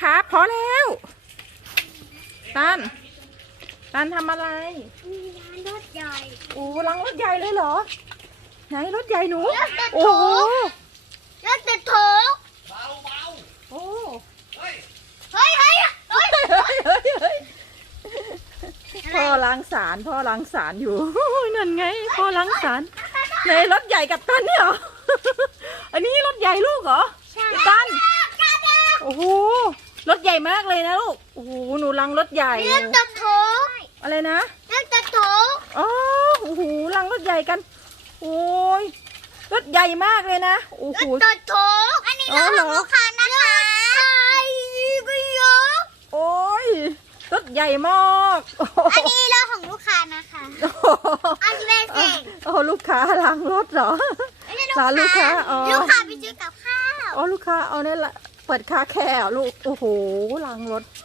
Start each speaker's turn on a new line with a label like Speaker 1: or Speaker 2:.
Speaker 1: ครับ พอแล้วตันตันทำอะไร
Speaker 2: มีร้านรถใหญ่
Speaker 1: โอ้ล้างรถใหญ่เลยเหรอ ไหนรถใหญ่หนู
Speaker 2: รถติด
Speaker 1: โอ้
Speaker 2: โถ
Speaker 1: โห
Speaker 2: รถติดโถ
Speaker 1: โอ้
Speaker 2: เฮ้ยเฮ้ยเฮ้ย
Speaker 1: เฮ้ยเฮ้ยเฮ้ยพ่อล้างสารพ่อล้างสารอยู่นั่นไงพ่อล้างสารไหนรถใหญ่กับตันเนี่ยเหรออันนี้รถใหญ่ลูกเหรอ
Speaker 2: ใช่
Speaker 1: ตัน โอ้โห รถให ญ่มากเลยนะลูก โอ้โห หนูลังรถใหญ่
Speaker 2: รถติดโถ
Speaker 1: อะไรนะ
Speaker 2: รถติดโถ
Speaker 1: อ๋อ โอ้โหลังรถใหญ่กัน โอ้ย รถใหญ่มากเลยนะ โอ้
Speaker 2: ร
Speaker 1: โห
Speaker 2: ถติดโถอันนี้
Speaker 1: อ๋
Speaker 2: ร
Speaker 1: อ
Speaker 2: ถ
Speaker 1: เหร
Speaker 2: ข
Speaker 1: อ
Speaker 2: องลูกค้านะคะใช่ก็เยอะ
Speaker 1: โอ้ย รถใหญ่มากโอ้โห
Speaker 2: อันนี้รถของลูกค้านะคะ อันเป็นเอง
Speaker 1: โอ้ลูกค้าล้างรถเหรอ
Speaker 2: ไม่ใช่
Speaker 1: ร้านลูกค้าอ๋อ
Speaker 2: ลูกค้าไปซื้อกับข้าว
Speaker 1: อ๋อ ลูกค้า เอาเนี่ยละ เปิดคาแคร์ลูก โอ้โหลังรถ